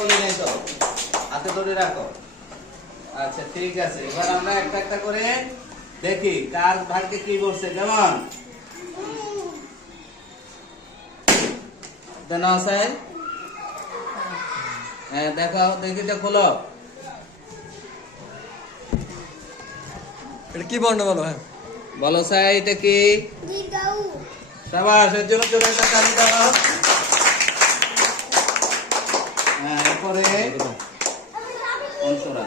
বলি নাই তো, হাতে ধরে রাখো। আচ্ছা ঠিক আছে, এবার আমরা একটা একটা করে দেখি কার ভাগ্যে কি বলছে। যেমন হ্যাঁ দেখাও, দেখি তো খোলো। এটা কি বর্ণ বলো? হ্যাঁ বলো সাই, এটা কি? সাবাস, এর জন্য চলে একটা তালি দাও। হ্যাঁ, এরপরে অন্তরা।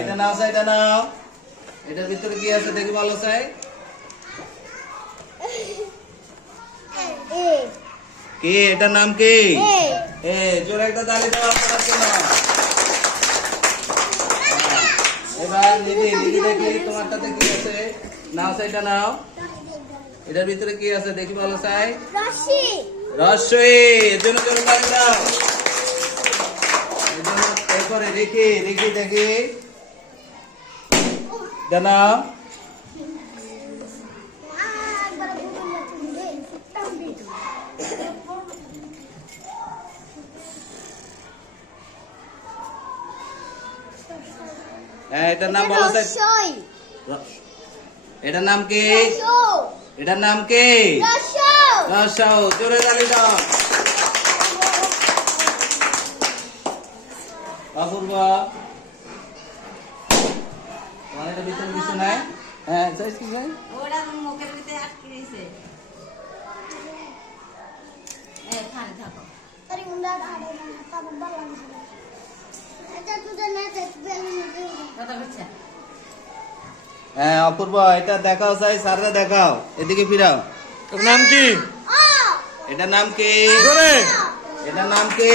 এটা নাও সাই, এটা নাও। এটার ভিতরে কি আছে দেখি বলো সাই। কি এটার নাম কি? জোরে একটা তালি দাও আপনার জন্য। এবার নিধি, নিধি দেখি তোমারটাতে কি আছে। নাও সাইটা নাও। এটার ভিতরে কি আছে দেখি বলো সাই। রসই, এর জন্য জোরে তালি দাও। এরপরে রেখে রেখে দেখি জানাও। এটার নাম বলো স্যার। এটার নাম কি? এটার নাম কি? রসাও, জোরে তালি দাও। অপূর্ব, তোমার এটা ভিতরে কিছু নাই? হ্যাঁ চাইছ কি ভাই? ওরা মুখের ভিতরে আটকে দিয়েছে। এখানে থাকো। আরে মুন্ডা আড়ে না, তারপর বালান না। এটা তুই না দেখবে না। কথা বলছ? হ্যাঁ অপূর্ব, এটা দেখাও চাই, স্যাররা দেখাও, এদিকে ফিরাও। তোর নাম কি? এটার নাম কি? জোরে। এটার নাম কি?